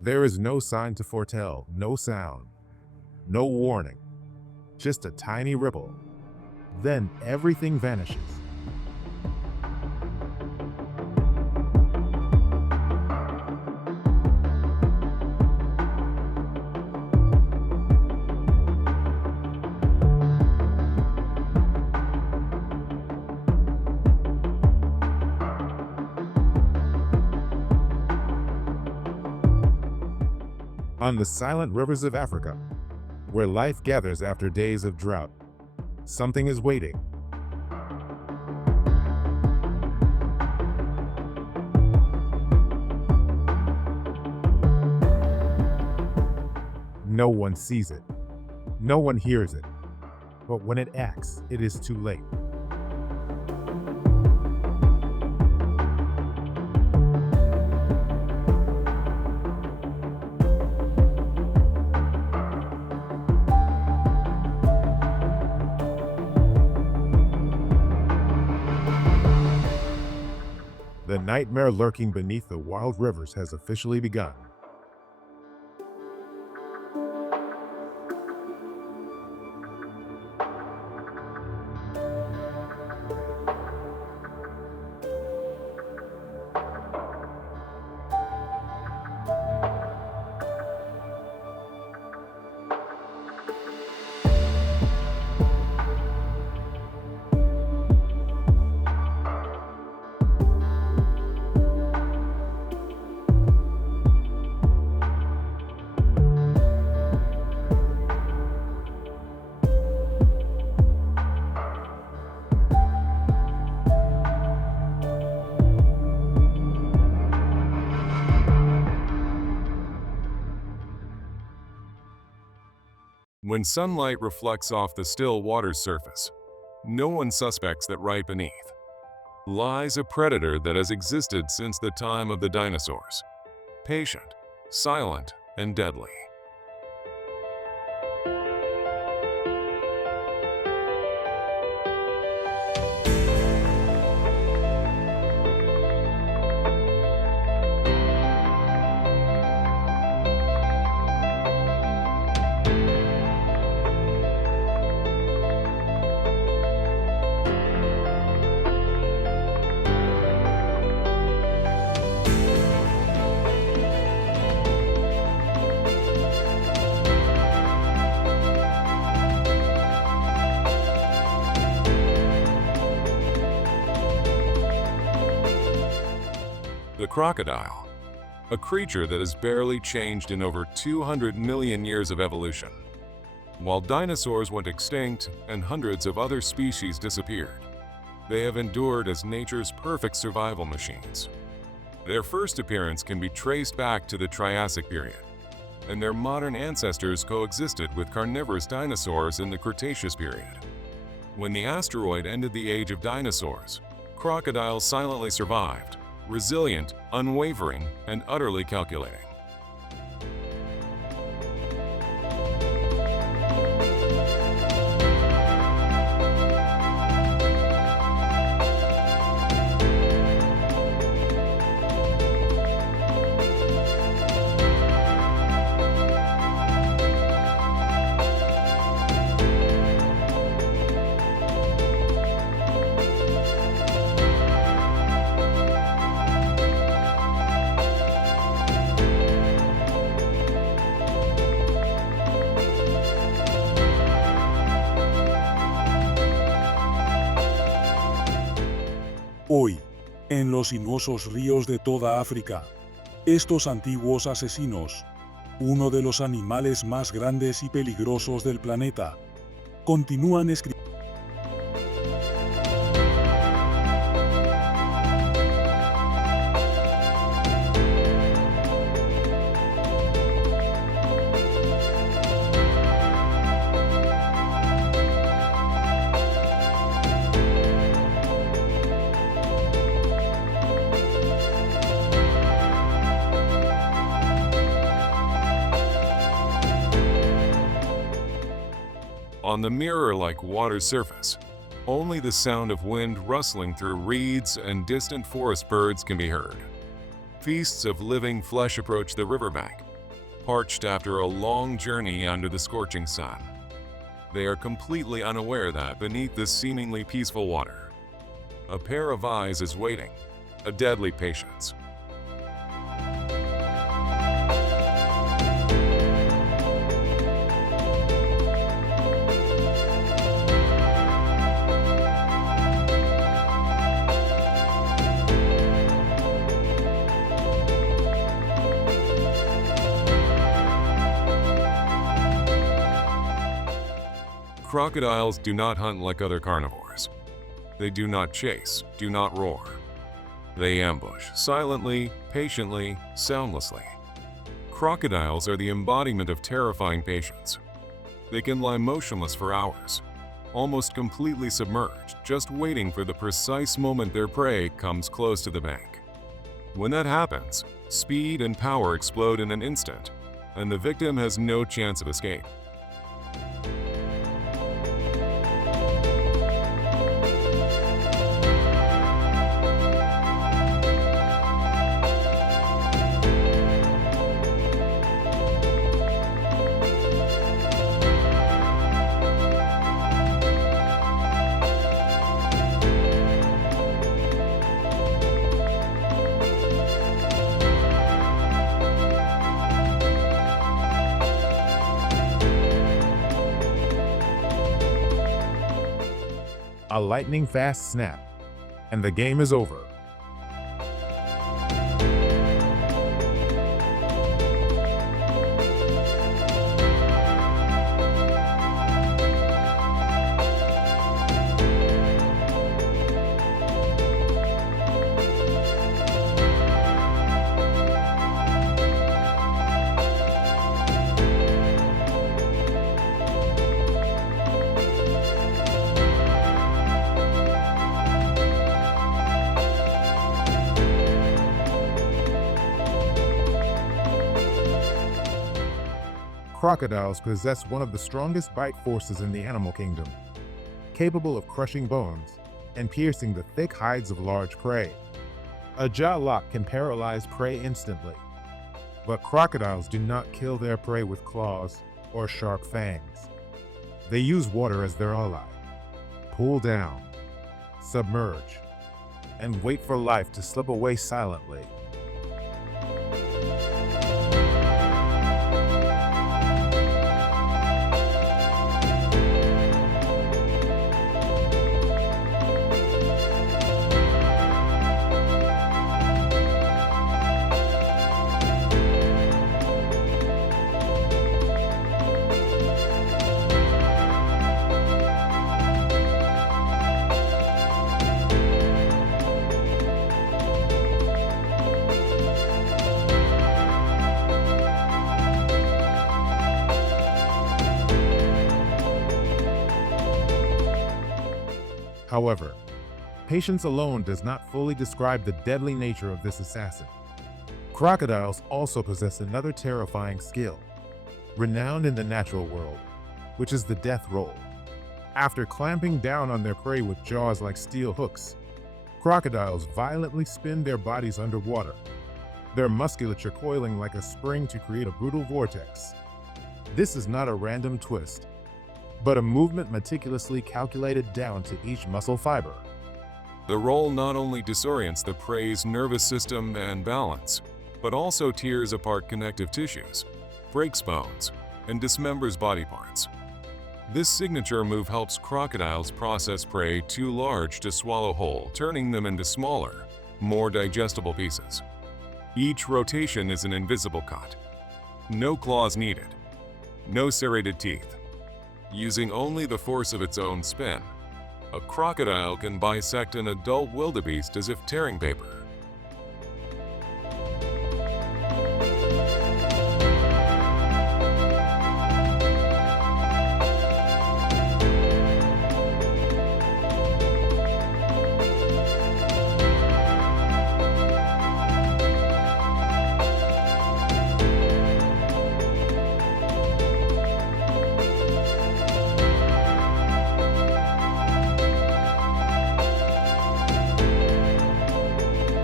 There is no sign to foretell, no sound, no warning, just a tiny ripple. Then everything vanishes. On the silent rivers of Africa, where life gathers after days of drought, something is waiting. No one sees it, no one hears it, but when it acts, it is too late. The nightmare lurking beneath the wild rivers has officially begun. When sunlight reflects off the still water's surface, no one suspects that right beneath lies a predator that has existed since the time of the dinosaurs. Patient, silent, and deadly. The crocodile, a creature that has barely changed in over 200 million years of evolution. While dinosaurs went extinct and hundreds of other species disappeared, they have endured as nature's perfect survival machines. Their first appearance can be traced back to the Triassic period, and their modern ancestors coexisted with carnivorous dinosaurs in the Cretaceous period. When the asteroid ended the age of dinosaurs, crocodiles silently survived, resilient, unwavering, and utterly calculating. Hoy, en los sinuosos ríos de toda África, estos antiguos asesinos, uno de los animales más grandes y peligrosos del planeta, continúan escribiendo. On the mirror-like water surface, only the sound of wind rustling through reeds and distant forest birds can be heard. Feasts of living flesh approach the riverbank, parched after a long journey under the scorching sun. They are completely unaware that beneath this seemingly peaceful water, a pair of eyes is waiting, a deadly patience. Crocodiles do not hunt like other carnivores. They do not chase, do not roar. They ambush, silently, patiently, soundlessly. Crocodiles are the embodiment of terrifying patience. They can lie motionless for hours, almost completely submerged, just waiting for the precise moment their prey comes close to the bank. When that happens, speed and power explode in an instant, and the victim has no chance of escape. A lightning-fast snap, and the game is over. Crocodiles possess one of the strongest bite forces in the animal kingdom, capable of crushing bones and piercing the thick hides of large prey. A jaw lock can paralyze prey instantly, but crocodiles do not kill their prey with claws or sharp fangs. They use water as their ally, pull down, submerge, and wait for life to slip away silently. However, patience alone does not fully describe the deadly nature of this assassin. Crocodiles also possess another terrifying skill, renowned in the natural world, which is the death roll. After clamping down on their prey with jaws like steel hooks, crocodiles violently spin their bodies underwater, their musculature coiling like a spring to create a brutal vortex. This is not a random twist, but a movement meticulously calculated down to each muscle fiber. The roll not only disorients the prey's nervous system and balance, but also tears apart connective tissues, breaks bones, and dismembers body parts. This signature move helps crocodiles process prey too large to swallow whole, turning them into smaller, more digestible pieces. Each rotation is an invisible cut. No claws needed, no serrated teeth. Using only the force of its own spin, a crocodile can bisect an adult wildebeest as if tearing paper.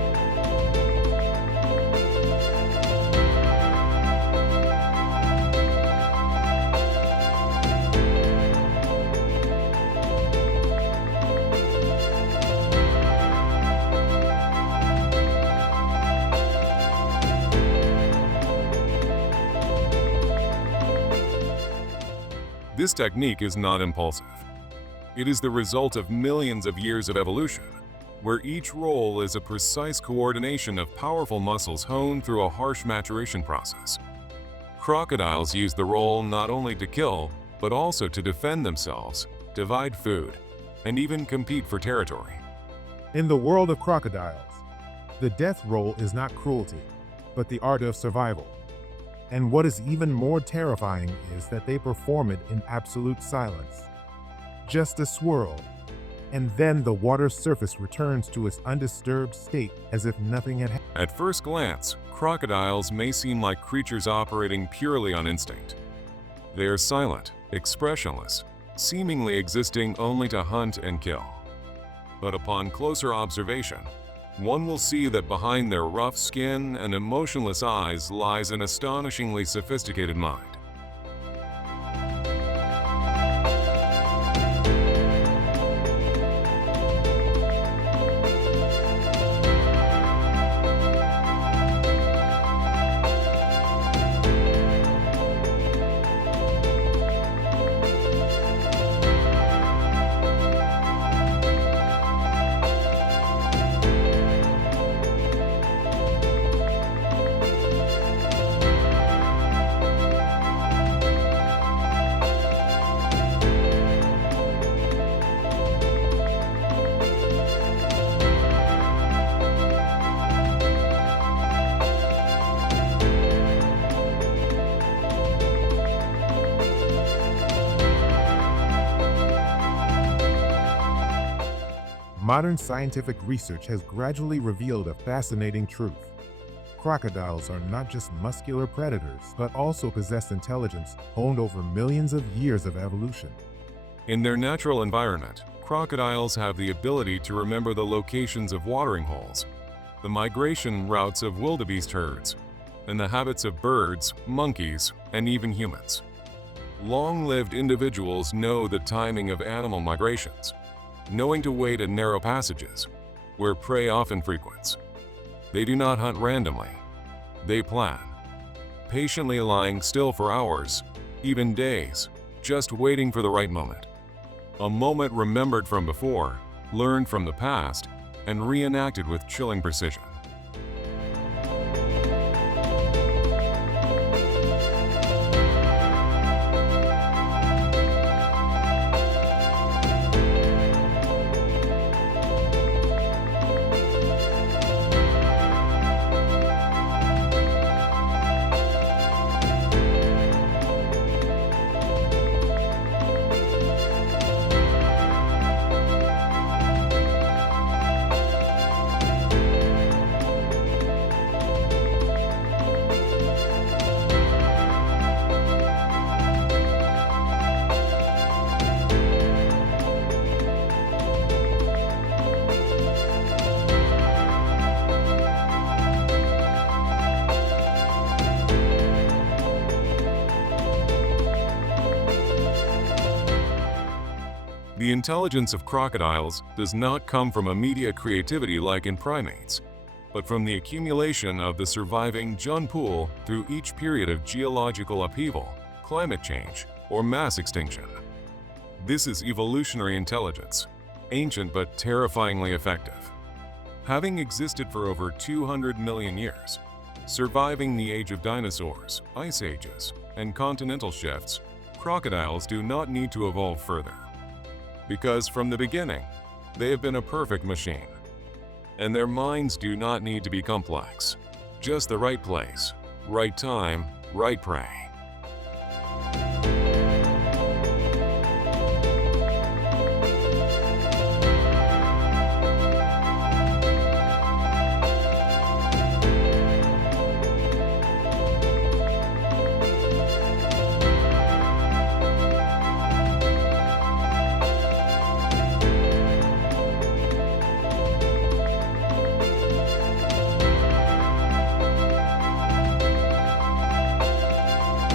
This technique is not impulsive. It is the result of millions of years of evolution, where each roll is a precise coordination of powerful muscles honed through a harsh maturation process. Crocodiles use the roll not only to kill, but also to defend themselves, divide food, and even compete for territory. In the world of crocodiles, the death roll is not cruelty, but the art of survival. And what is even more terrifying is that they perform it in absolute silence. Just a swirl, and then the water's surface returns to its undisturbed state as if nothing had happened. At first glance, crocodiles may seem like creatures operating purely on instinct. They are silent, expressionless, seemingly existing only to hunt and kill. But upon closer observation, one will see that behind their rough skin and emotionless eyes lies an astonishingly sophisticated mind. Modern scientific research has gradually revealed a fascinating truth. Crocodiles are not just muscular predators, but also possess intelligence honed over millions of years of evolution. In their natural environment, crocodiles have the ability to remember the locations of watering holes, the migration routes of wildebeest herds, and the habits of birds, monkeys, and even humans. Long-lived individuals know the timing of animal migrations, knowing to wait at narrow passages, where prey often frequents. They do not hunt randomly. They plan, patiently lying still for hours, even days, just waiting for the right moment. A moment remembered from before, learned from the past, and reenacted with chilling precision. The intelligence of crocodiles does not come from immediate creativity like in primates, but from the accumulation of the surviving Jun pool through each period of geological upheaval, climate change, or mass extinction. This is evolutionary intelligence, ancient but terrifyingly effective. Having existed for over 200 million years, surviving the age of dinosaurs, ice ages, and continental shifts, crocodiles do not need to evolve further. Because from the beginning, they have been a perfect machine. And their minds do not need to be complex. Just the right place, right time, right prey.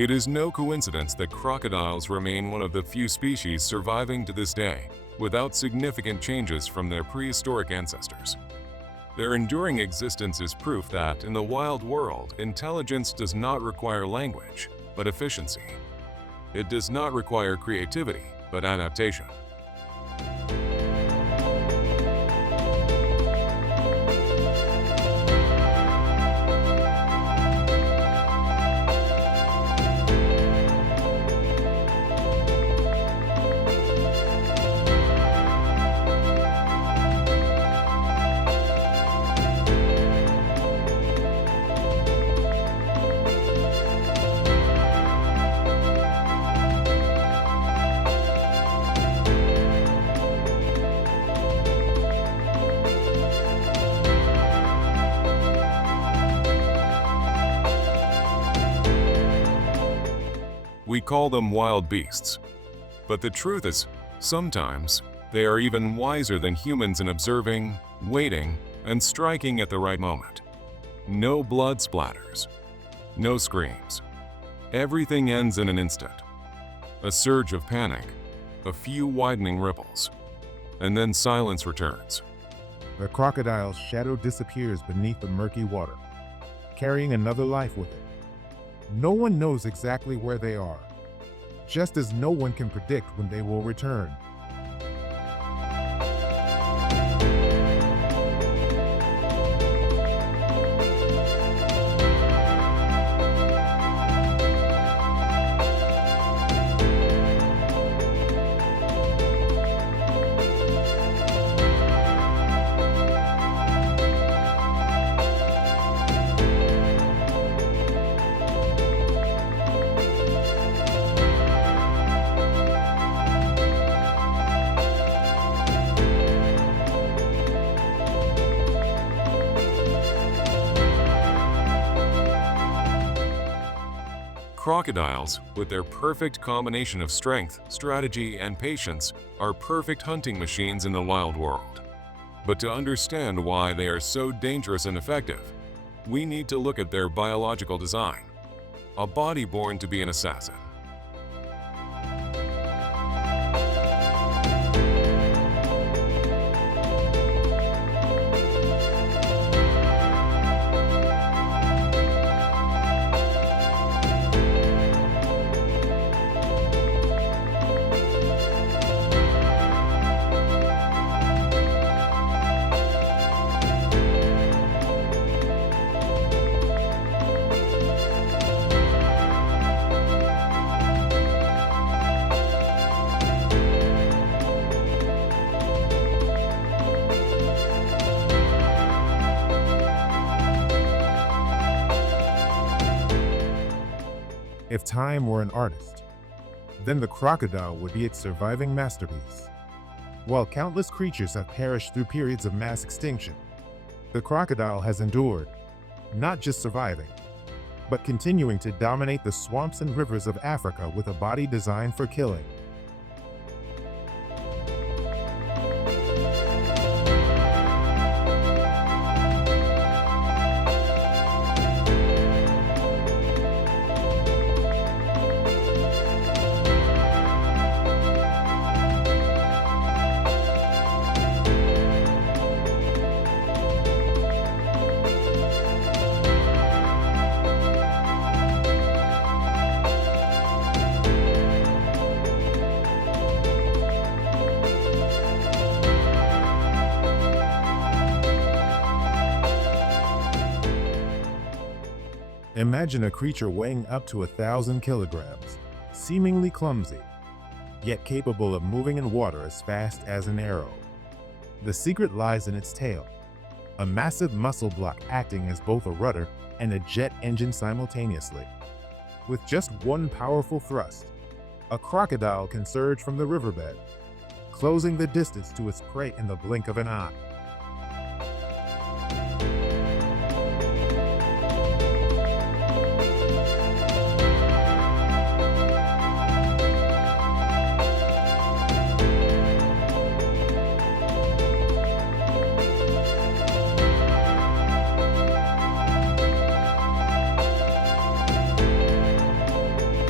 It is no coincidence that crocodiles remain one of the few species surviving to this day without significant changes from their prehistoric ancestors. Their enduring existence is proof that, in the wild world, intelligence does not require language, but efficiency. It does not require creativity, but adaptation. We call them wild beasts. But the truth is, sometimes they are even wiser than humans in observing, waiting, and striking at the right moment. No blood splatters. No screams. Everything ends in an instant. A surge of panic, a few widening ripples, and then silence returns. The crocodile's shadow disappears beneath the murky water, carrying another life with it. No one knows exactly where they are, just as no one can predict when they will return. Crocodiles, with their perfect combination of strength, strategy, and patience, are perfect hunting machines in the wild world. But to understand why they are so dangerous and effective, we need to look at their biological design. A body born to be an assassin. If time were an artist, then the crocodile would be its surviving masterpiece. While countless creatures have perished through periods of mass extinction, the crocodile has endured, not just surviving, but continuing to dominate the swamps and rivers of Africa with a body designed for killing. Imagine a creature weighing up to 1,000 kilograms, seemingly clumsy, yet capable of moving in water as fast as an arrow. The secret lies in its tail, a massive muscle block acting as both a rudder and a jet engine simultaneously. With just one powerful thrust, a crocodile can surge from the riverbed, closing the distance to its prey in the blink of an eye.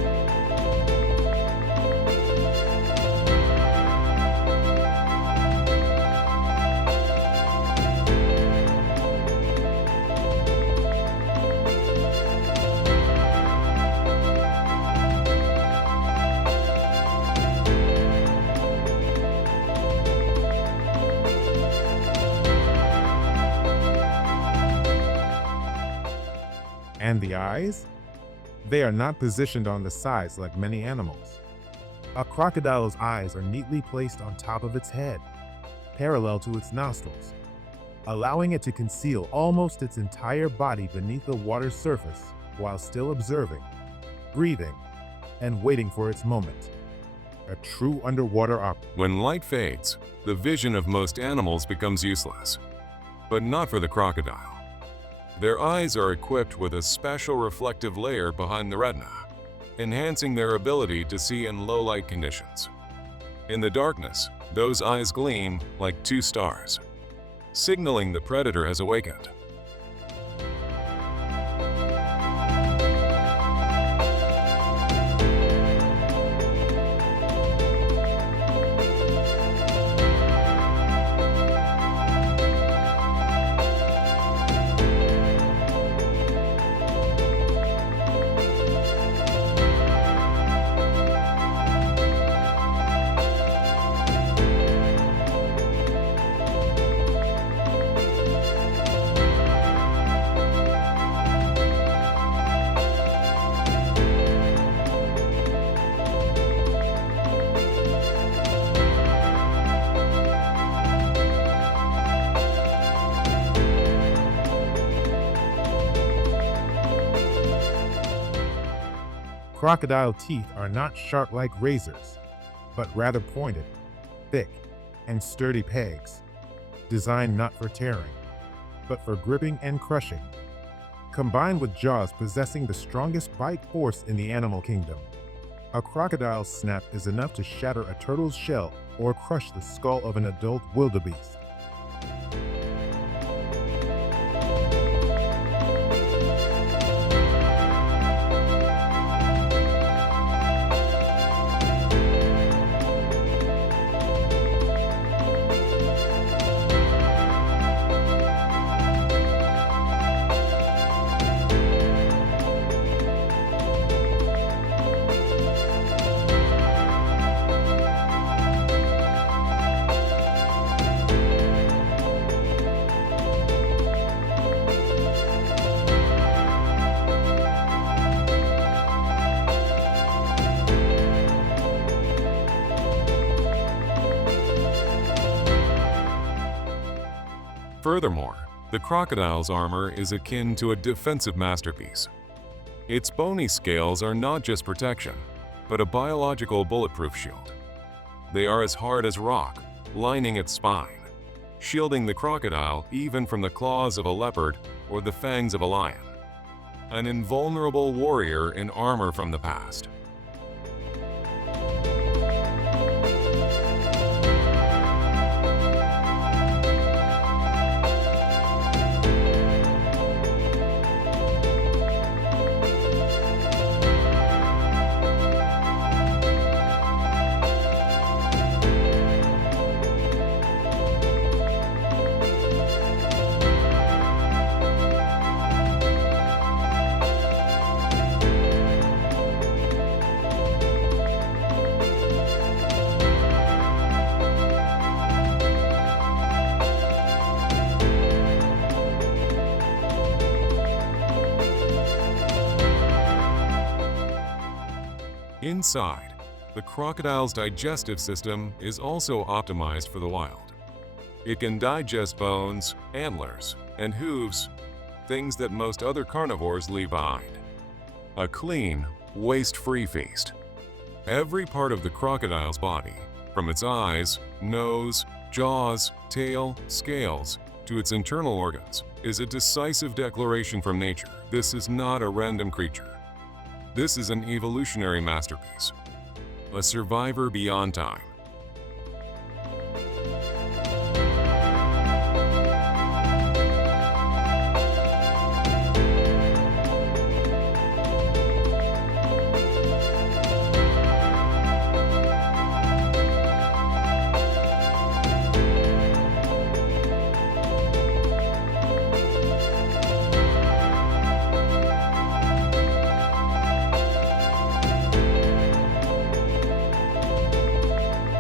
And the eyes? They are not positioned on the sides like many animals. A crocodile's eyes are neatly placed on top of its head, parallel to its nostrils, allowing it to conceal almost its entire body beneath the water's surface while still observing, breathing, and waiting for its moment. A true underwater opera. When light fades, the vision of most animals becomes useless. But not for the crocodile. Their eyes are equipped with a special reflective layer behind the retina, enhancing their ability to see in low light conditions. In the darkness, those eyes gleam like two stars, signaling the predator has awakened. Crocodile teeth are not sharp like razors, but rather pointed, thick, and sturdy pegs, designed not for tearing, but for gripping and crushing, combined with jaws possessing the strongest bite force in the animal kingdom. A crocodile's snap is enough to shatter a turtle's shell or crush the skull of an adult wildebeest. Furthermore, the crocodile's armor is akin to a defensive masterpiece. Its bony scales are not just protection, but a biological bulletproof shield. They are as hard as rock, lining its spine, shielding the crocodile even from the claws of a leopard or the fangs of a lion. An invulnerable warrior in armor from the past. Inside, the crocodile's digestive system is also optimized for the wild. It can digest bones, antlers, and hooves, things that most other carnivores leave behind. A clean, waste-free feast. Every part of the crocodile's body, from its eyes, nose, jaws, tail, scales, to its internal organs, is a decisive declaration from nature. This is not a random creature. This is an evolutionary masterpiece, a survivor beyond time.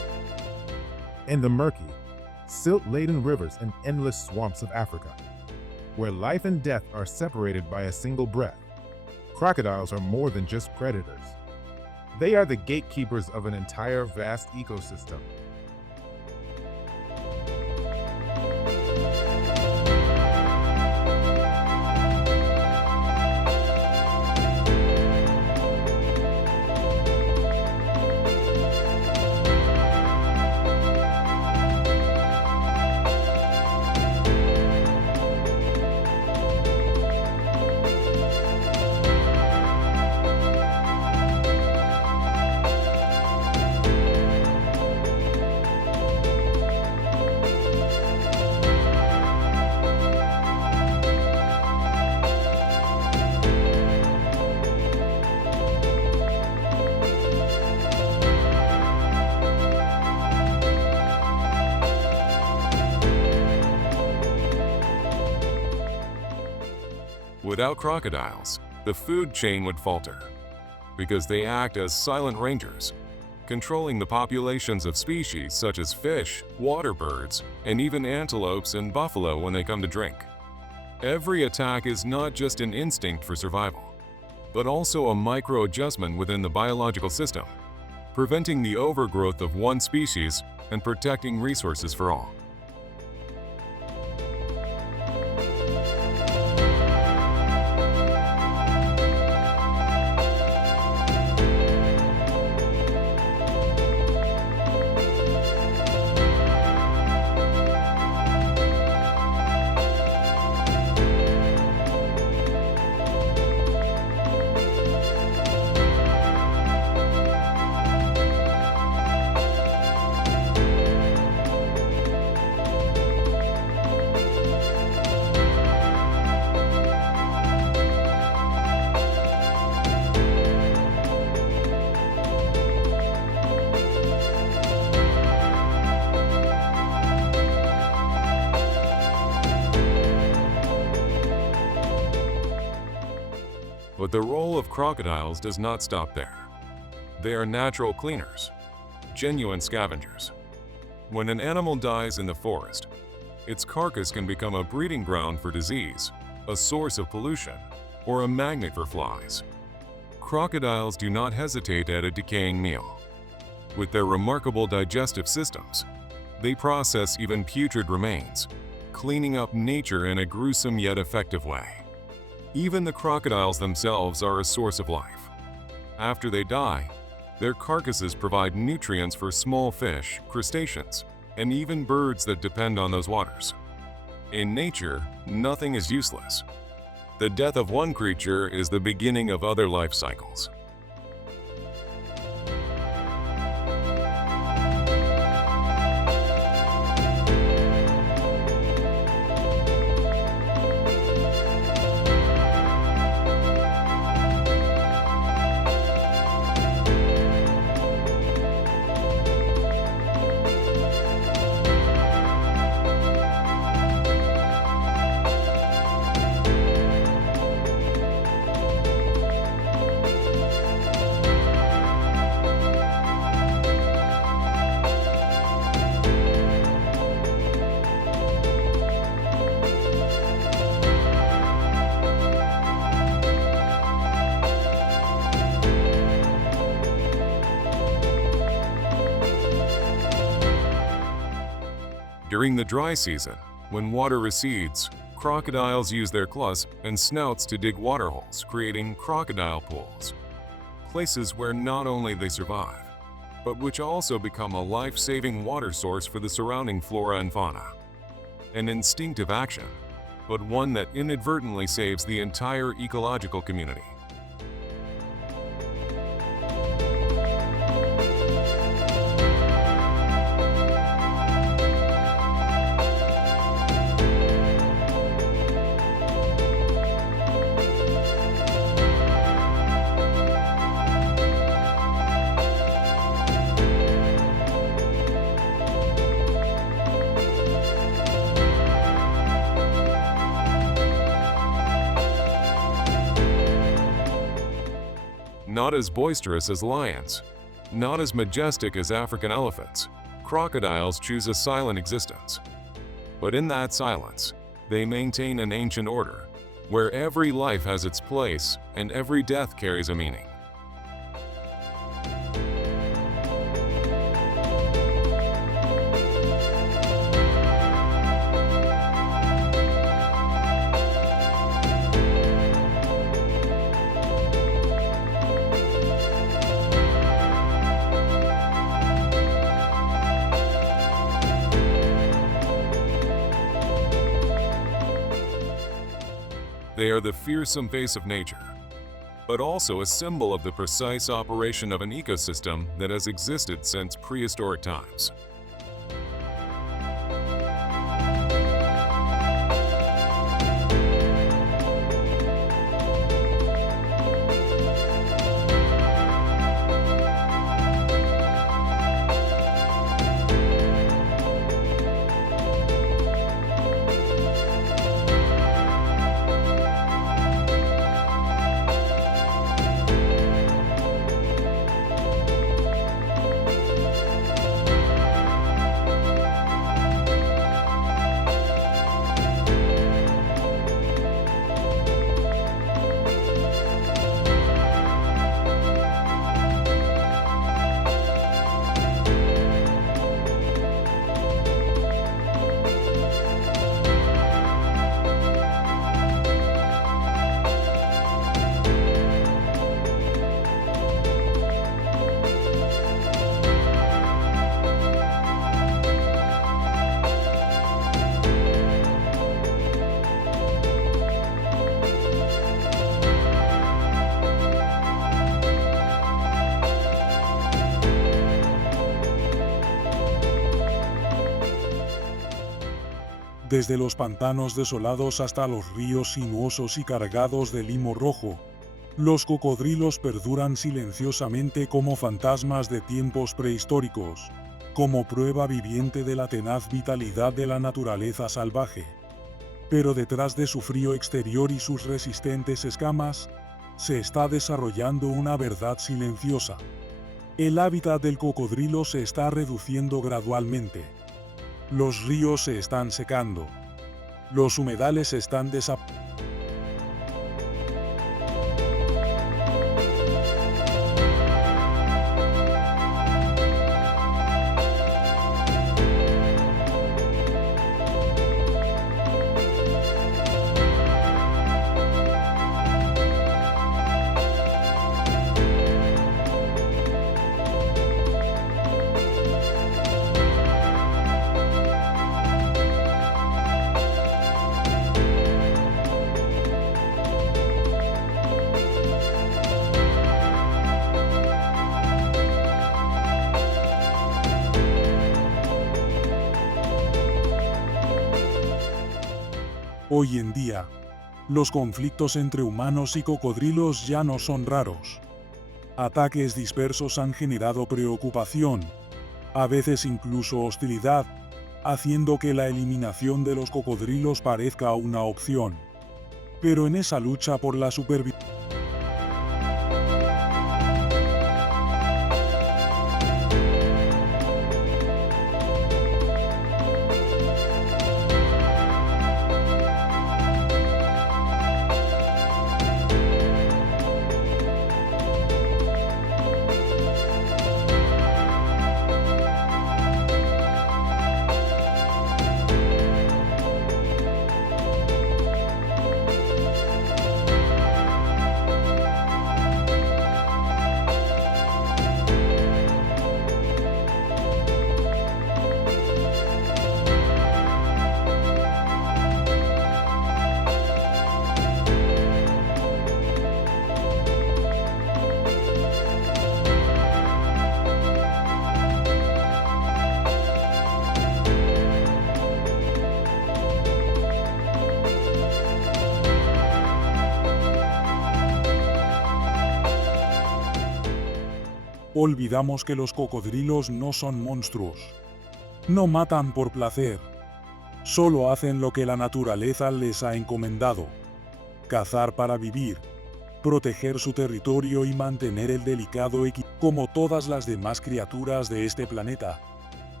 and the murky, silt-laden rivers and endless swamps of Africa, where life and death are separated by a single breath. Crocodiles are more than just predators. They are the gatekeepers of an entire vast ecosystem. Without crocodiles, the food chain would falter, because they act as silent rangers, controlling the populations of species such as fish, water birds, and even antelopes and buffalo when they come to drink. Every attack is not just an instinct for survival, but also a micro-adjustment within the biological system, preventing the overgrowth of one species and protecting resources for all. But the role of crocodiles does not stop there. They are natural cleaners, genuine scavengers. When an animal dies in the forest, its carcass can become a breeding ground for disease, a source of pollution, or a magnet for flies. Crocodiles do not hesitate at a decaying meal. With their remarkable digestive systems, they process even putrid remains, cleaning up nature in a gruesome yet effective way. Even the crocodiles themselves are a source of life. After they die, their carcasses provide nutrients for small fish, crustaceans, and even birds that depend on those waters. In nature, nothing is useless. The death of one creature is the beginning of other life cycles. During the dry season, when water recedes, crocodiles use their claws and snouts to dig waterholes, creating crocodile pools. Places where not only they survive, but which also become a life-saving water source for the surrounding flora and fauna. An instinctive action, but one that inadvertently saves the entire ecological community. Not as boisterous as lions, not as majestic as African elephants, crocodiles choose a silent existence. But in that silence, they maintain an ancient order, where every life has its place and every death carries a meaning. They are the fearsome face of nature, but also a symbol of the precise operation of an ecosystem that has existed since prehistoric times. Desde los pantanos desolados hasta los ríos sinuosos y cargados de limo rojo, los cocodrilos perduran silenciosamente como fantasmas de tiempos prehistóricos, como prueba viviente de la tenaz vitalidad de la naturaleza salvaje. Pero detrás de su frío exterior y sus resistentes escamas, se está desarrollando una verdad silenciosa. El hábitat del cocodrilo se está reduciendo gradualmente. Los ríos se están secando. Los humedales están desapareciendo. Hoy en día, los conflictos entre humanos y cocodrilos ya no son raros. Ataques dispersos han generado preocupación, a veces incluso hostilidad, haciendo que la eliminación de los cocodrilos parezca una opción. Pero en esa lucha por la supervivencia, olvidamos que los cocodrilos no son monstruos. No matan por placer. Solo hacen lo que la naturaleza les ha encomendado: cazar para vivir, proteger su territorio y mantener el delicado equilibrio. Como todas las demás criaturas de este planeta,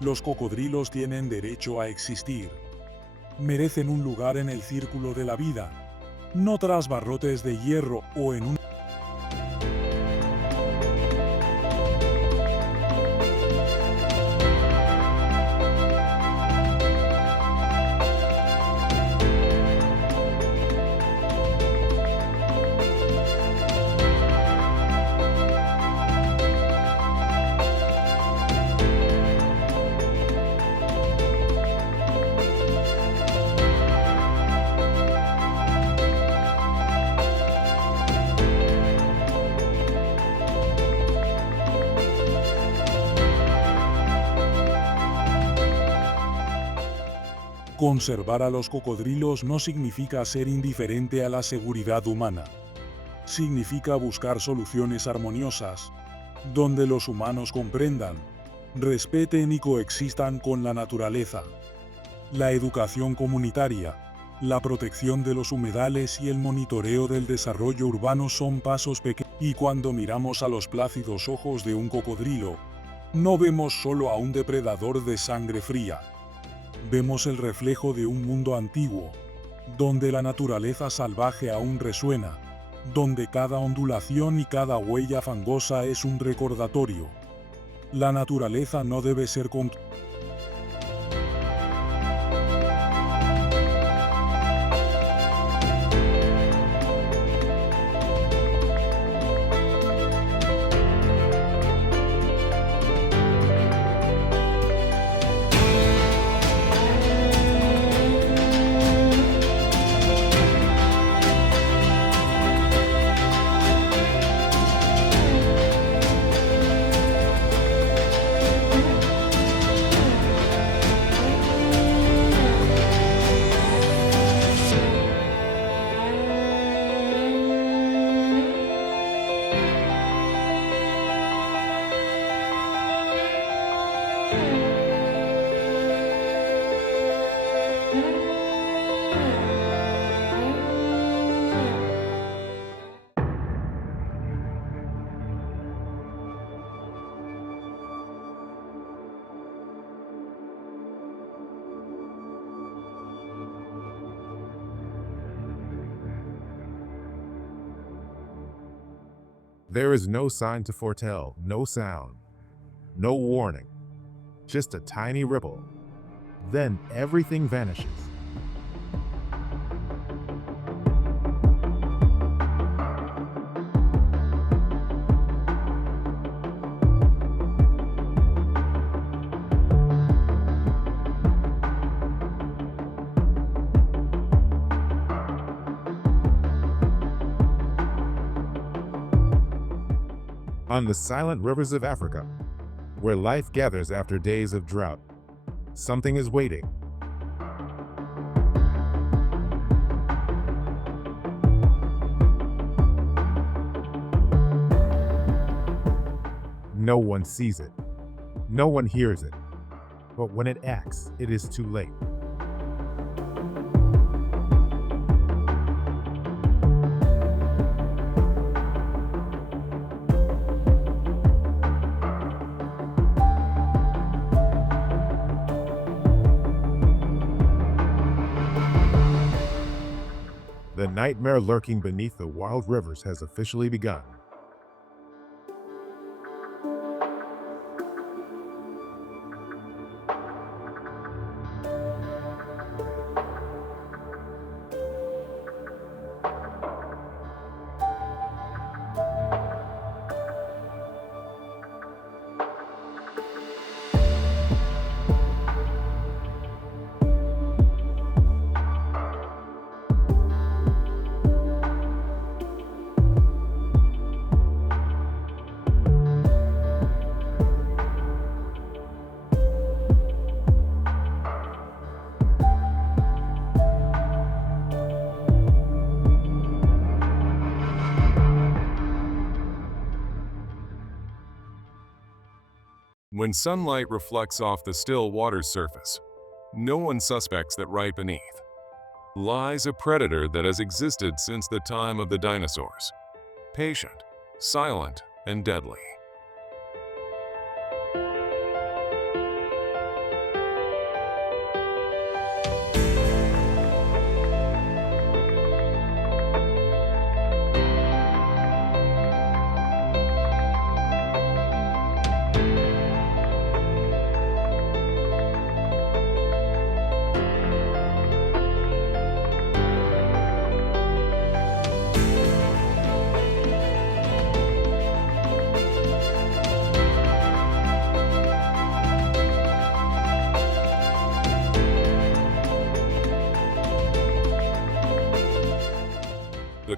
Los cocodrilos tienen derecho a existir. Merecen un lugar en el círculo de la vida, no tras barrotes de hierro o en un... Conservar a los cocodrilos no significa ser indiferente a la seguridad humana. Significa buscar soluciones armoniosas, donde los humanos comprendan, respeten y coexistan con la naturaleza. La educación comunitaria, la protección de los humedales y el monitoreo del desarrollo urbano son pasos pequeños. Y cuando miramos a los plácidos ojos de un cocodrilo, no vemos solo a un depredador de sangre fría. Vemos el reflejo de un mundo antiguo, donde la naturaleza salvaje aún resuena, donde cada ondulación y cada huella fangosa es un recordatorio. La naturaleza no debe ser conquistada. There is no sign to foretell, no sound, no warning, just a tiny ripple. Then everything vanishes. On the silent rivers of Africa, where life gathers after days of drought, something is waiting. No one sees it. No one hears it. But when it acts, it is too late. The nightmare lurking beneath the wild rivers has officially begun. When sunlight reflects off the still water's surface, no one suspects that right beneath lies a predator that has existed since the time of the dinosaurs. Patient, silent, and deadly.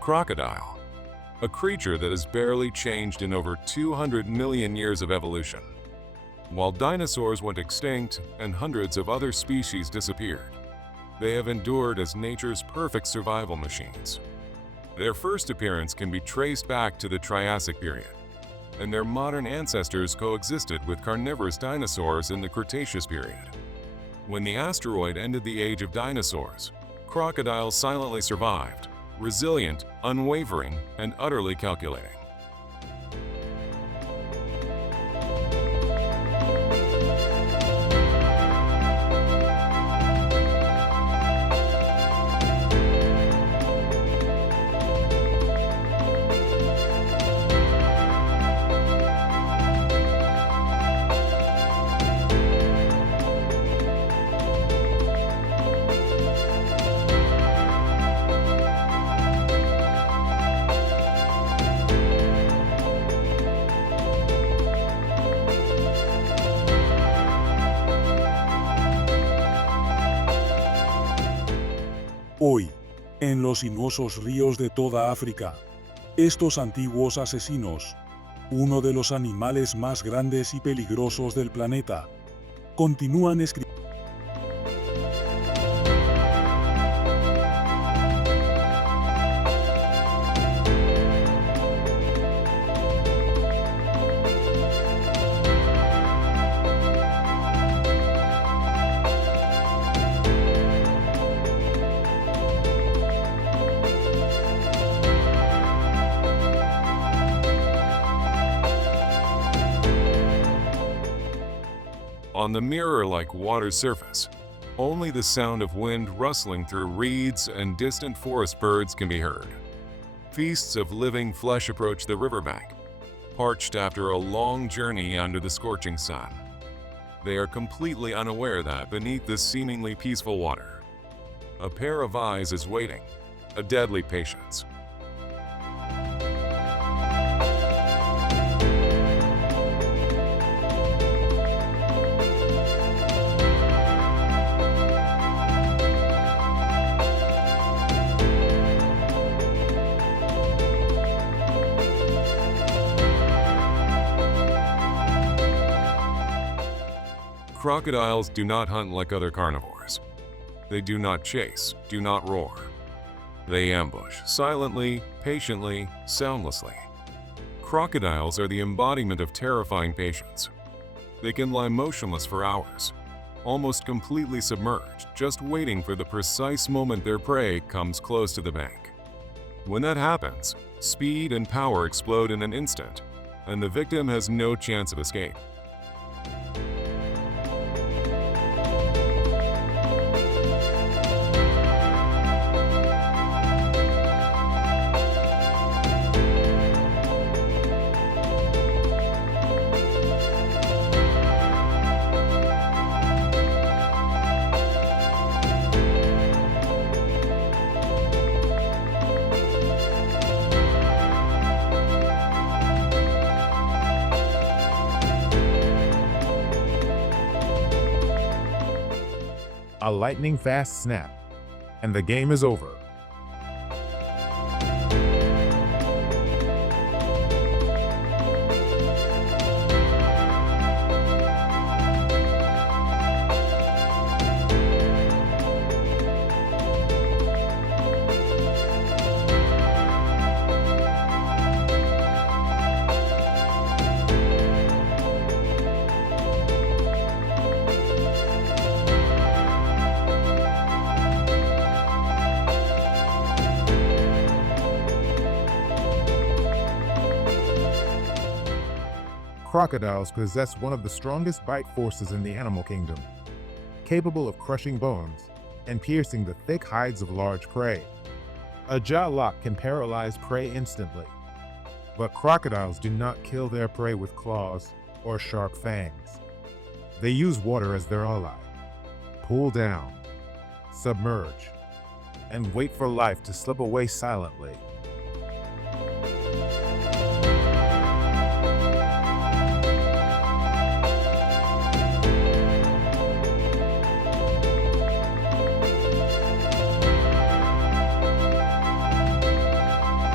crocodile, a creature that has barely changed in over 200 million years of evolution. While dinosaurs went extinct and hundreds of other species disappeared, they have endured as nature's perfect survival machines. Their first appearance can be traced back to the Triassic period, and their modern ancestors coexisted with carnivorous dinosaurs in the Cretaceous period. When the asteroid ended the age of dinosaurs, crocodiles silently survived, resilient, unwavering, and utterly calculating. Hoy, en los sinuosos ríos de toda África, estos antiguos asesinos, uno de los animales más grandes y peligrosos del planeta, continúan escribiendo. On the mirror-like water surface, only the sound of wind rustling through reeds and distant forest birds can be heard. Feasts of living flesh approach the riverbank, parched after a long journey under the scorching sun. They are completely unaware that beneath this seemingly peaceful water, a pair of eyes is waiting, a deadly patience. Crocodiles do not hunt like other carnivores. They do not chase, do not roar. They ambush, silently, patiently, soundlessly. Crocodiles are the embodiment of terrifying patience. They can lie motionless for hours, almost completely submerged, just waiting for the precise moment their prey comes close to the bank. When that happens, speed and power explode in an instant, and the victim has no chance of escape. A lightning-fast snap, and the game is over. Crocodiles possess one of the strongest bite forces in the animal kingdom, capable of crushing bones and piercing the thick hides of large prey. A jaw lock can paralyze prey instantly, but crocodiles do not kill their prey with claws or sharp fangs. They use water as their ally, pull down, submerge, and wait for life to slip away silently.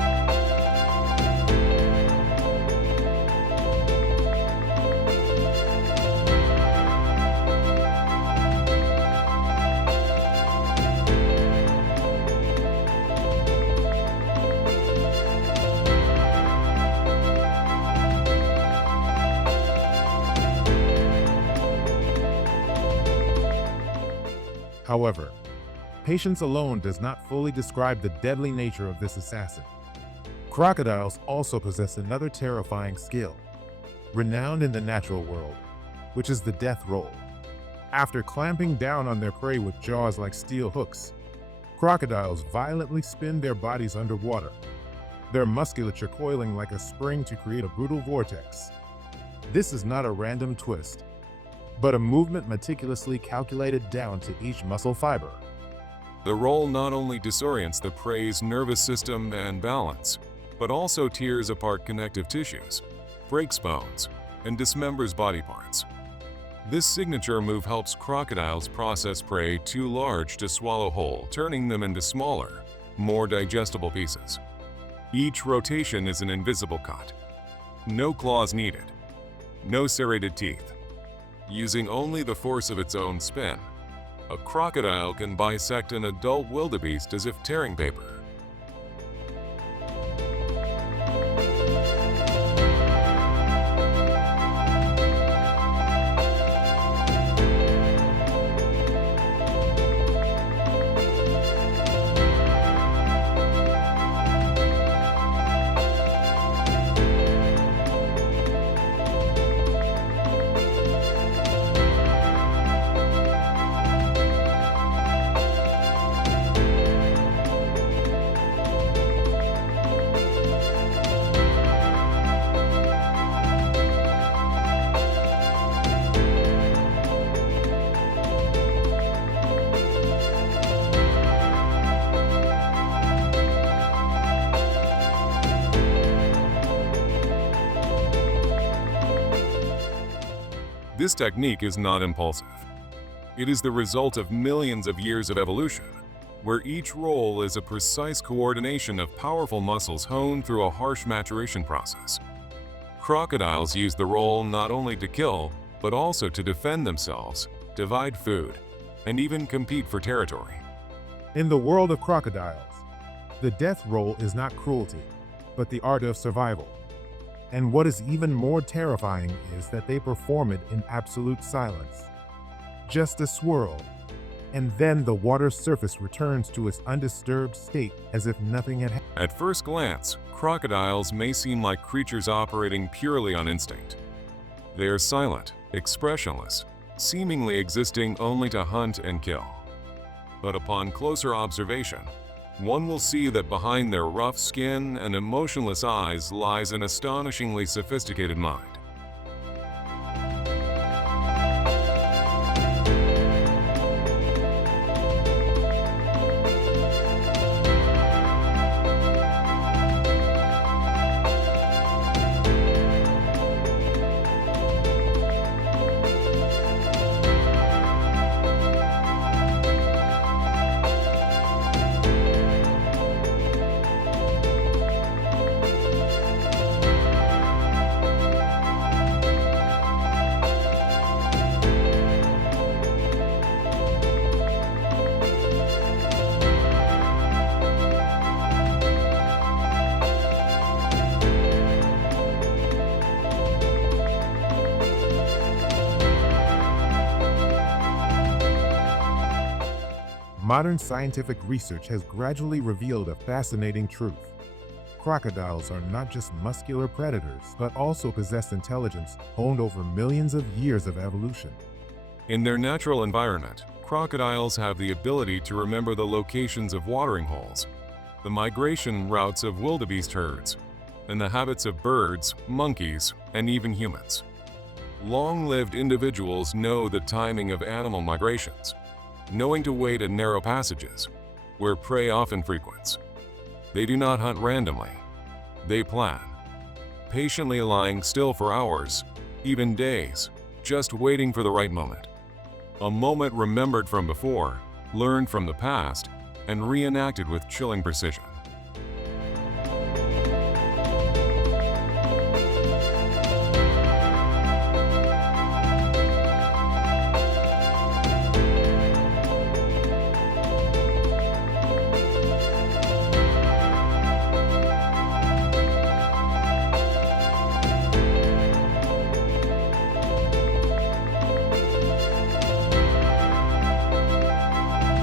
However, patience alone does not fully describe the deadly nature of this assassin. Crocodiles also possess another terrifying skill, renowned in the natural world, which is the death roll. After clamping down on their prey with jaws like steel hooks, crocodiles violently spin their bodies underwater, their musculature coiling like a spring to create a brutal vortex. This is not a random twist, but a movement meticulously calculated down to each muscle fiber. The roll not only disorients the prey's nervous system and balance, but also tears apart connective tissues, breaks bones, and dismembers body parts. This signature move helps crocodiles process prey too large to swallow whole, turning them into smaller, more digestible pieces. Each rotation is an invisible cut. No claws needed. No serrated teeth. Using only the force of its own spin, a crocodile can bisect an adult wildebeest as if tearing paper. This technique is not impulsive. It is the result of millions of years of evolution, where each roll is a precise coordination of powerful muscles honed through a harsh maturation process. Crocodiles use the roll not only to kill, but also to defend themselves, divide food, and even compete for territory. In the world of crocodiles, the death roll is not cruelty, but the art of survival. And what is even more terrifying is that they perform it in absolute silence. Just a swirl, and then the water's surface returns to its undisturbed state as if nothing had happened. At first glance, crocodiles may seem like creatures operating purely on instinct. They are silent, expressionless, seemingly existing only to hunt and kill. But upon closer observation, one will see that behind their rough skin and emotionless eyes lies an astonishingly sophisticated mind. Modern scientific research has gradually revealed a fascinating truth. Crocodiles are not just muscular predators, but also possess intelligence honed over millions of years of evolution. In their natural environment, crocodiles have the ability to remember the locations of watering holes, the migration routes of wildebeest herds, and the habits of birds, monkeys, and even humans. Long-lived individuals know the timing of animal migrations, knowing to wait at narrow passages, where prey often frequents. They do not hunt randomly. They plan, patiently lying still for hours, even days, just waiting for the right moment. A moment remembered from before, learned from the past, and reenacted with chilling precision.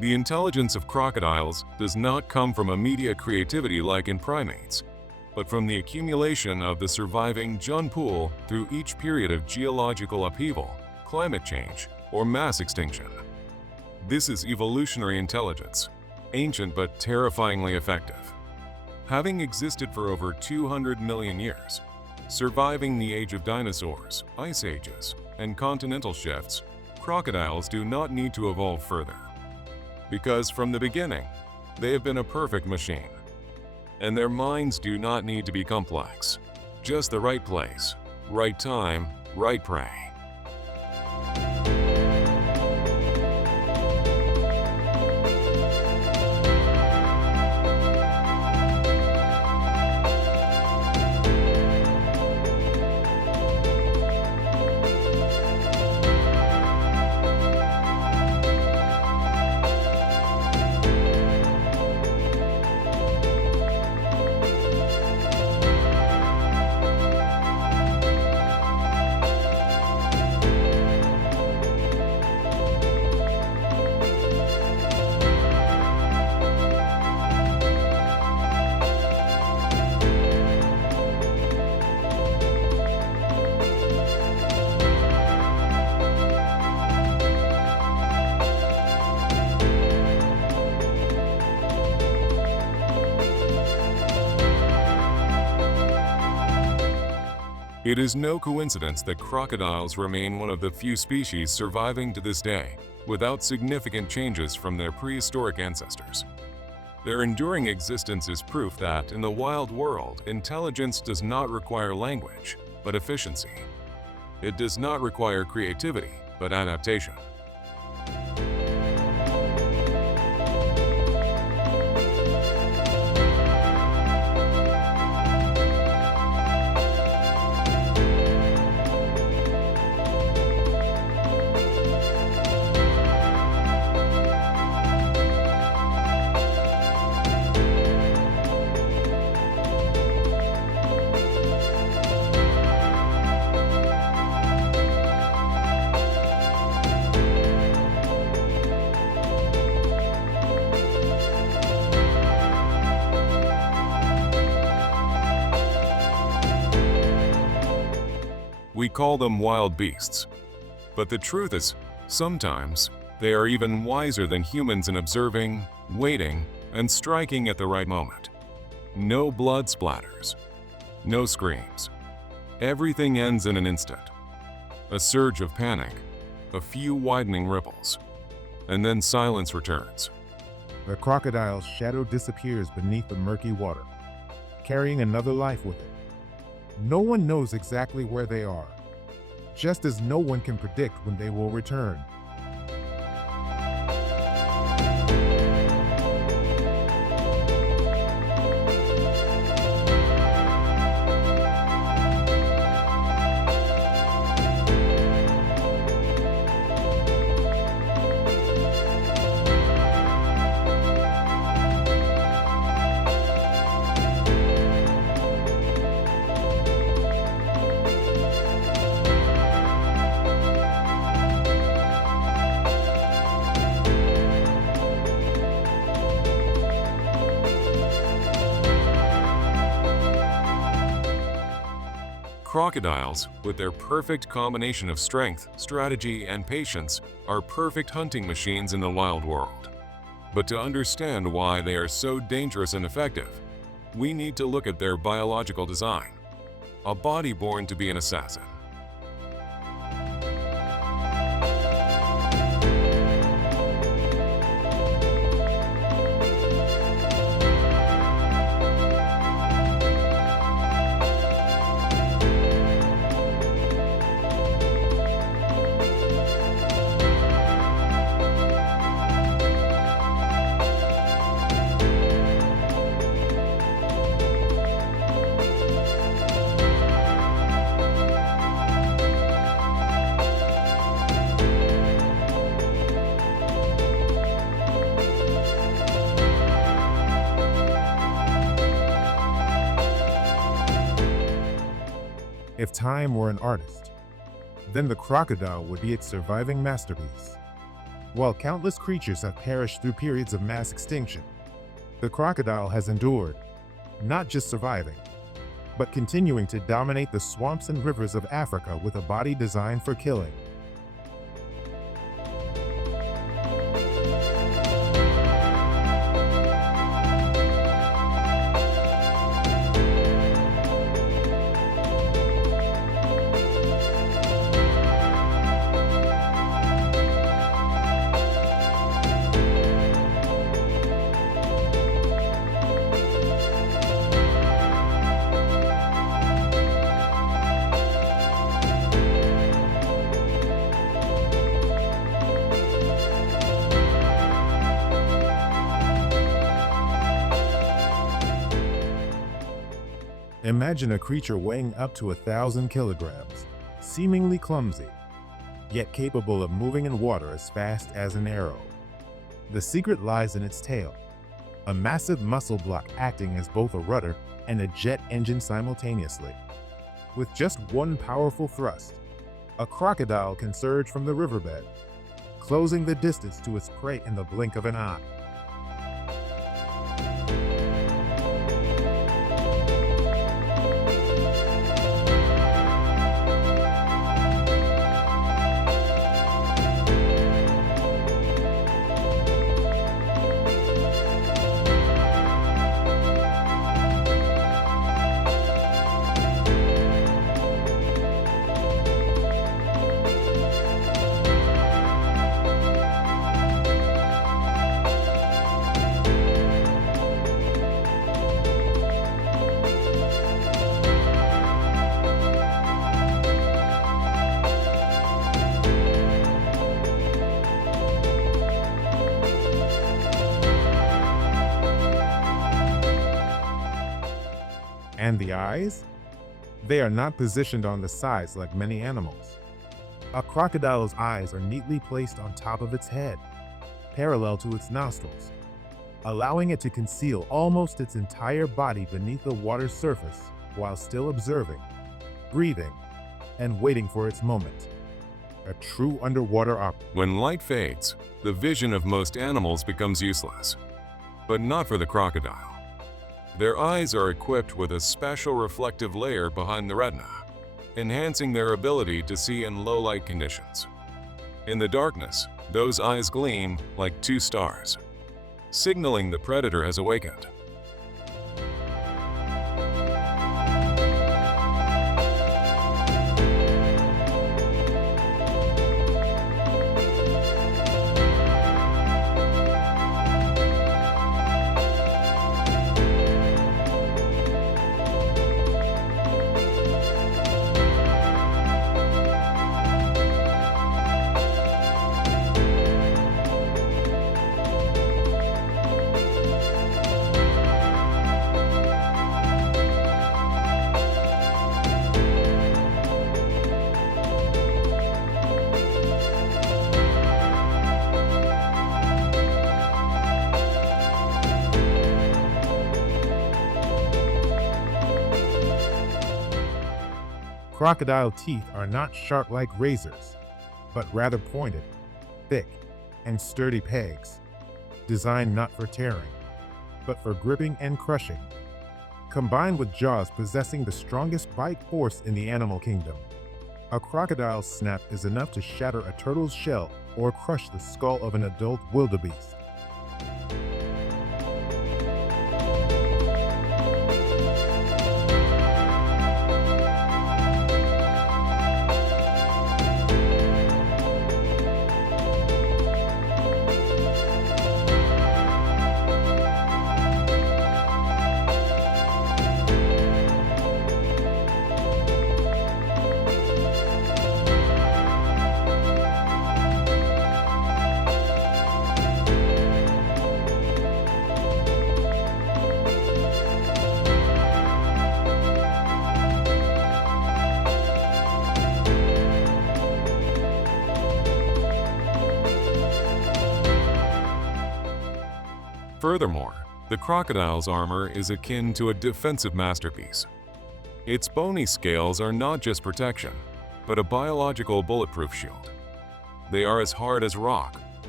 The intelligence of crocodiles does not come from immediate creativity like in primates, but from the accumulation of the surviving gene pool through each period of geological upheaval, climate change, or mass extinction. This is evolutionary intelligence, ancient but terrifyingly effective. Having existed for over 200 million years, surviving the age of dinosaurs, ice ages, and continental shifts, crocodiles do not need to evolve further. Because from the beginning, they have been a perfect machine. And their minds do not need to be complex. Just the right place, right time, right prey. It is no coincidence that crocodiles remain one of the few species surviving to this day without significant changes from their prehistoric ancestors. Their enduring existence is proof that, in the wild world, intelligence does not require language, but efficiency. It does not require creativity, but adaptation. We call them wild beasts. But the truth is, sometimes they are even wiser than humans in observing, waiting, and striking at the right moment. No blood splatters. No screams. Everything ends in an instant. A surge of panic, a few widening ripples, and then silence returns. The crocodile's shadow disappears beneath the murky water, carrying another life with it. No one knows exactly where they are, just as no one can predict when they will return. Crocodiles, with their perfect combination of strength, strategy, and patience, are perfect hunting machines in the wild world. But to understand why they are so dangerous and effective, we need to look at their biological design. A body born to be an assassin. If time were an artist, then the crocodile would be its surviving masterpiece. While countless creatures have perished through periods of mass extinction, the crocodile has endured, not just surviving, but continuing to dominate the swamps and rivers of Africa with a body designed for killing. Imagine a creature weighing up to 1,000 kilograms, seemingly clumsy, yet capable of moving in water as fast as an arrow. The secret lies in its tail, a massive muscle block acting as both a rudder and a jet engine simultaneously. With just one powerful thrust, a crocodile can surge from the riverbed, closing the distance to its prey in the blink of an eye. And the eyes? They are not positioned on the sides like many animals. A crocodile's eyes are neatly placed on top of its head, parallel to its nostrils, allowing it to conceal almost its entire body beneath the water's surface while still observing, breathing, and waiting for its moment. A true underwater opera. When light fades, the vision of most animals becomes useless. But not for the crocodile. Their eyes are equipped with a special reflective layer behind the retina, enhancing their ability to see in low light conditions. In the darkness, those eyes gleam like two stars, signaling the predator has awakened. Crocodile teeth are not sharp like razors, but rather pointed, thick, and sturdy pegs, designed not for tearing, but for gripping and crushing, combined with jaws possessing the strongest bite force in the animal kingdom. A crocodile's snap is enough to shatter a turtle's shell or crush the skull of an adult wildebeest. Furthermore, the crocodile's armor is akin to a defensive masterpiece. Its bony scales are not just protection, but a biological bulletproof shield. They are as hard as rock,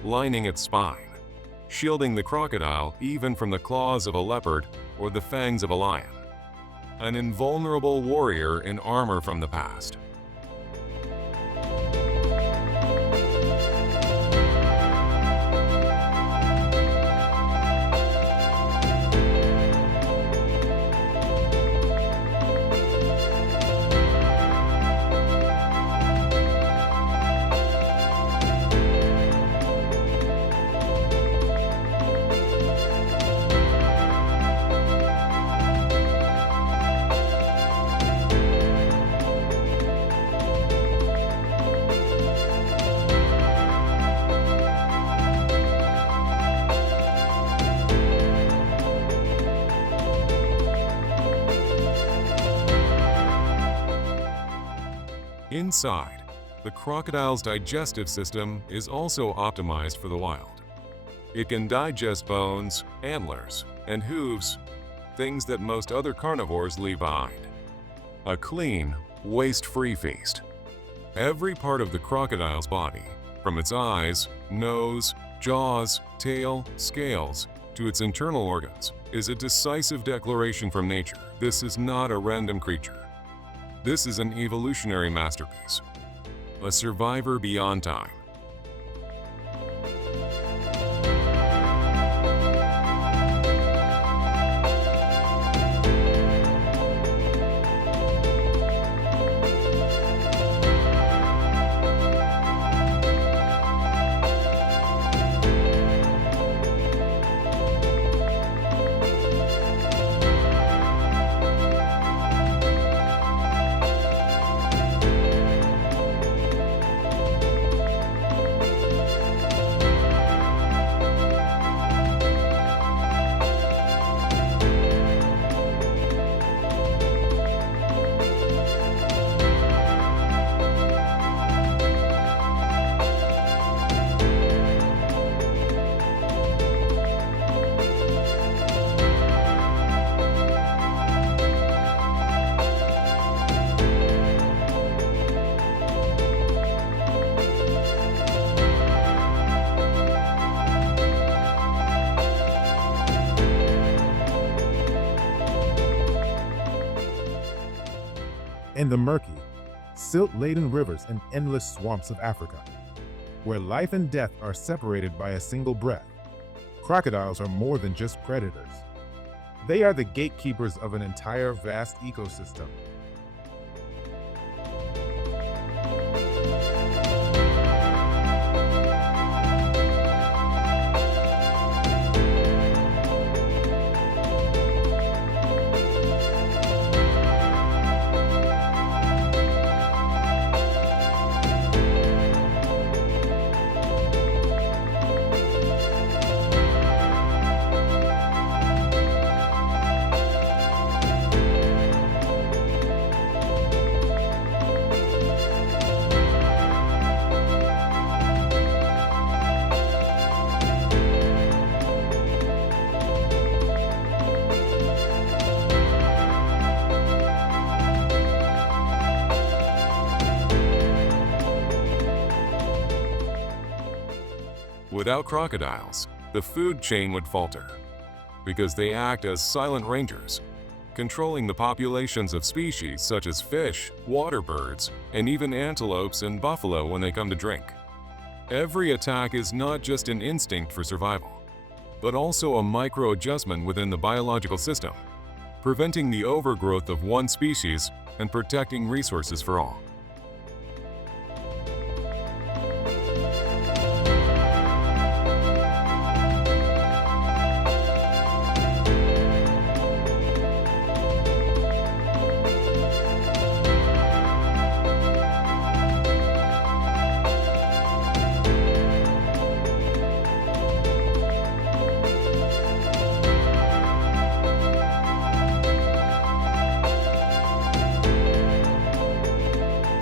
lining its spine, shielding the crocodile even from the claws of a leopard or the fangs of a lion. An invulnerable warrior in armor from the past. Inside, the crocodile's digestive system is also optimized for the wild. It can digest bones, antlers, and hooves, things that most other carnivores leave behind. A clean, waste-free feast. Every part of the crocodile's body, from its eyes, nose, jaws, tail, scales, to its internal organs, is a decisive declaration from nature. This is not a random creature. This is an evolutionary masterpiece, a survivor beyond time. In the murky, silt-laden rivers and endless swamps of Africa, where life and death are separated by a single breath, crocodiles are more than just predators. They are the gatekeepers of an entire vast ecosystem. Without crocodiles, the food chain would falter, because they act as silent rangers, controlling the populations of species such as fish, water birds, and even antelopes and buffalo when they come to drink. Every attack is not just an instinct for survival, but also a micro-adjustment within the biological system, preventing the overgrowth of one species and protecting resources for all.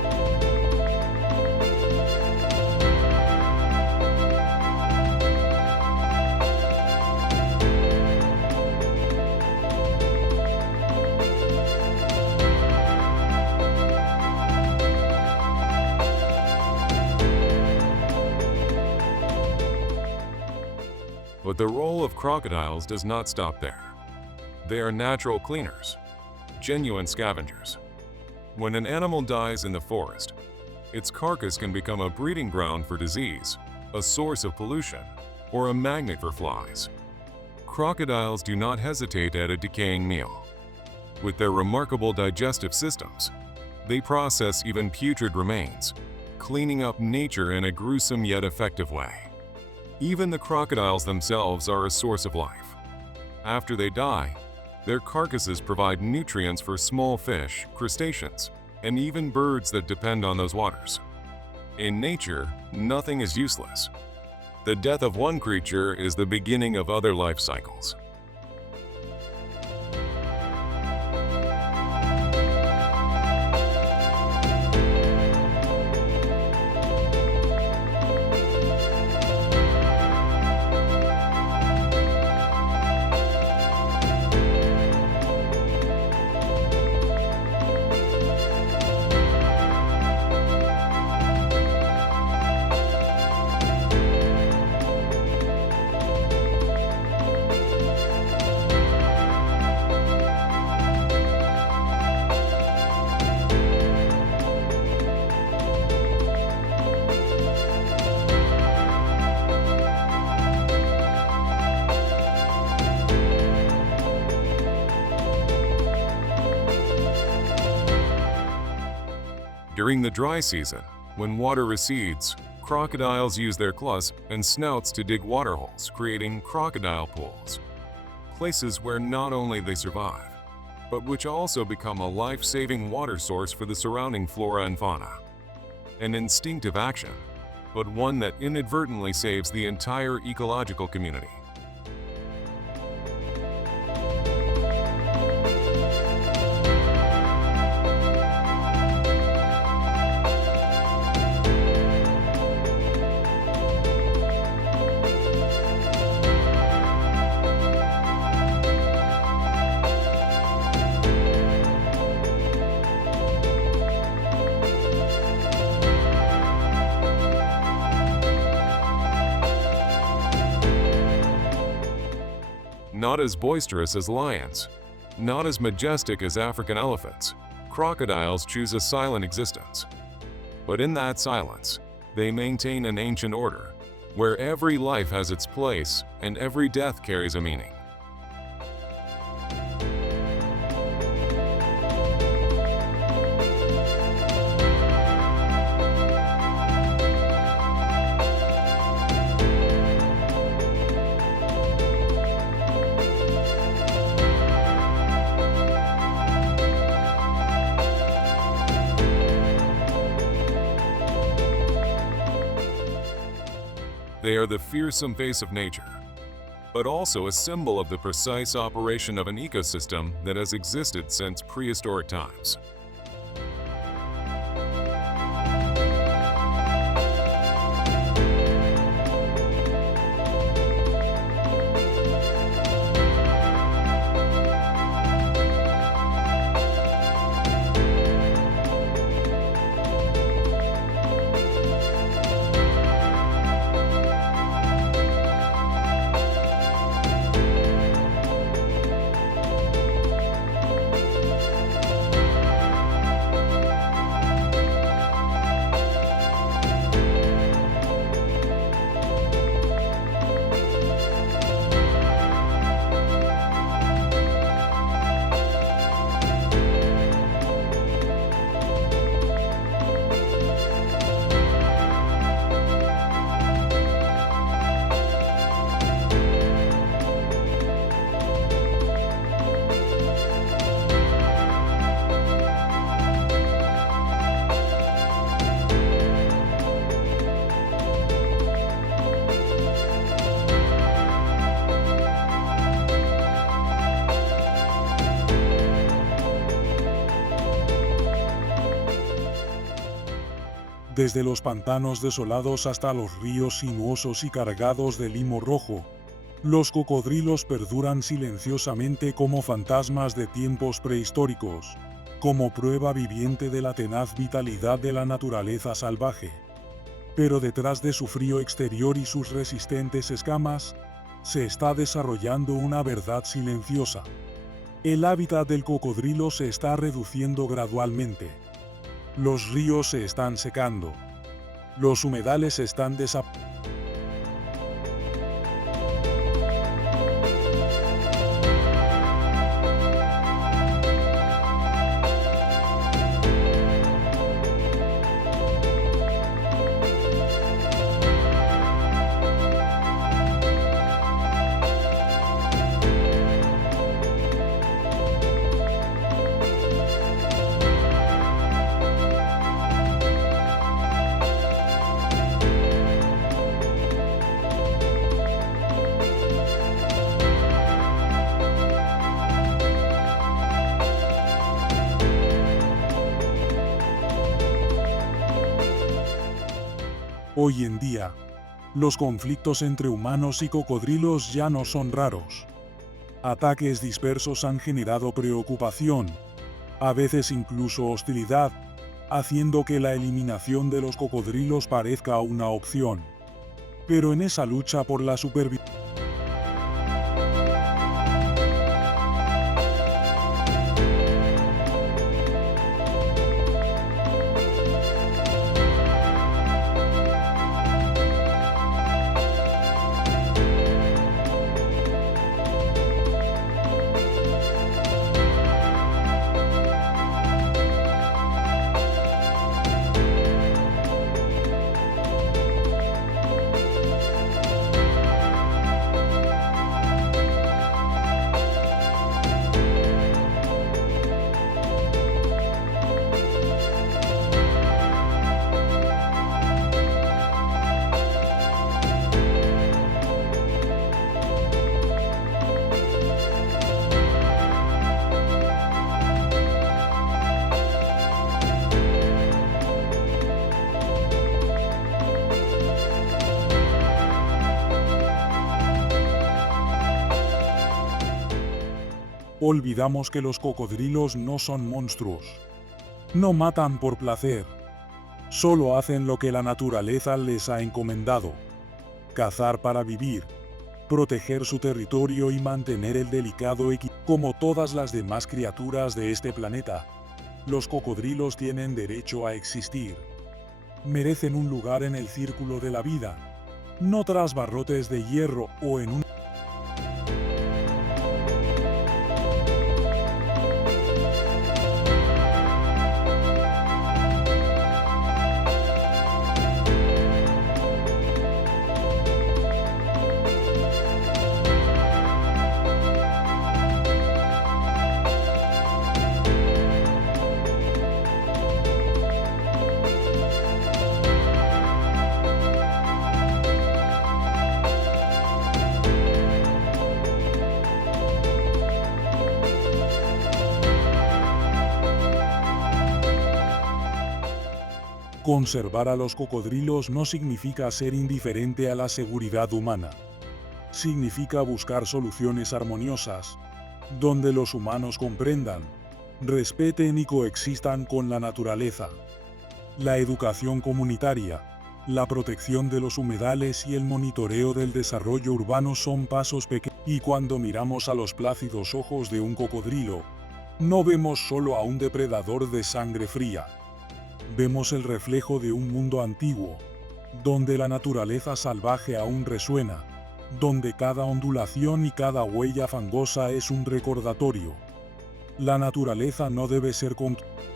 But the role of crocodiles does not stop there. They are natural cleaners, genuine scavengers. When an animal dies in the forest, its carcass can become a breeding ground for disease, a source of pollution, or a magnet for flies. Crocodiles do not hesitate at a decaying meal. With their remarkable digestive systems, they process even putrid remains, cleaning up nature in a gruesome yet effective way. Even the crocodiles themselves are a source of life. After they die, their carcasses provide nutrients for small fish, crustaceans, and even birds that depend on those waters. In nature, nothing is useless. The death of one creature is the beginning of other life cycles. During the dry season, when water recedes, crocodiles use their claws and snouts to dig water holes, creating crocodile pools. Places where not only they survive, but which also become a life-saving water source for the surrounding flora and fauna. An instinctive action, but one that inadvertently saves the entire ecological community. Not as boisterous as lions, not as majestic as African elephants, crocodiles choose a silent existence. But in that silence, they maintain an ancient order, where every life has its place and every death carries a meaning. They are the fearsome face of nature, but also a symbol of the precise operation of an ecosystem that has existed since prehistoric times. Desde los pantanos desolados hasta los ríos sinuosos y cargados de limo rojo, los cocodrilos perduran silenciosamente como fantasmas de tiempos prehistóricos, como prueba viviente de la tenaz vitalidad de la naturaleza salvaje. Pero detrás de su frío exterior y sus resistentes escamas, Se está desarrollando una verdad silenciosa. El hábitat del cocodrilo se está reduciendo gradualmente. Los ríos se están secando. Los humedales están desapareciendo. Hoy en día, los conflictos entre humanos y cocodrilos ya no son raros. Ataques dispersos han generado preocupación, a veces incluso hostilidad, haciendo que la eliminación de los cocodrilos parezca una opción. Pero en esa lucha por la supervivencia, olvidamos que los cocodrilos no son monstruos. No matan por placer. Solo hacen lo que la naturaleza les ha encomendado: cazar para vivir, proteger su territorio y mantener el delicado equilibrio. Como todas las demás criaturas de este planeta, los cocodrilos tienen derecho a existir. Merecen un lugar en el círculo de la vida, no tras barrotes de hierro o en un Conservar a los cocodrilos no significa ser indiferente a la seguridad humana. Significa buscar soluciones armoniosas, donde los humanos comprendan, respeten y coexistan con la naturaleza. La educación comunitaria, la protección de los humedales y el monitoreo del desarrollo urbano son pasos pequeños. Y cuando miramos a los plácidos ojos de un cocodrilo, no vemos solo a un depredador de sangre fría. Vemos el reflejo de un mundo antiguo, donde la naturaleza salvaje aún resuena, donde cada ondulación y cada huella fangosa es un recordatorio. La naturaleza no debe ser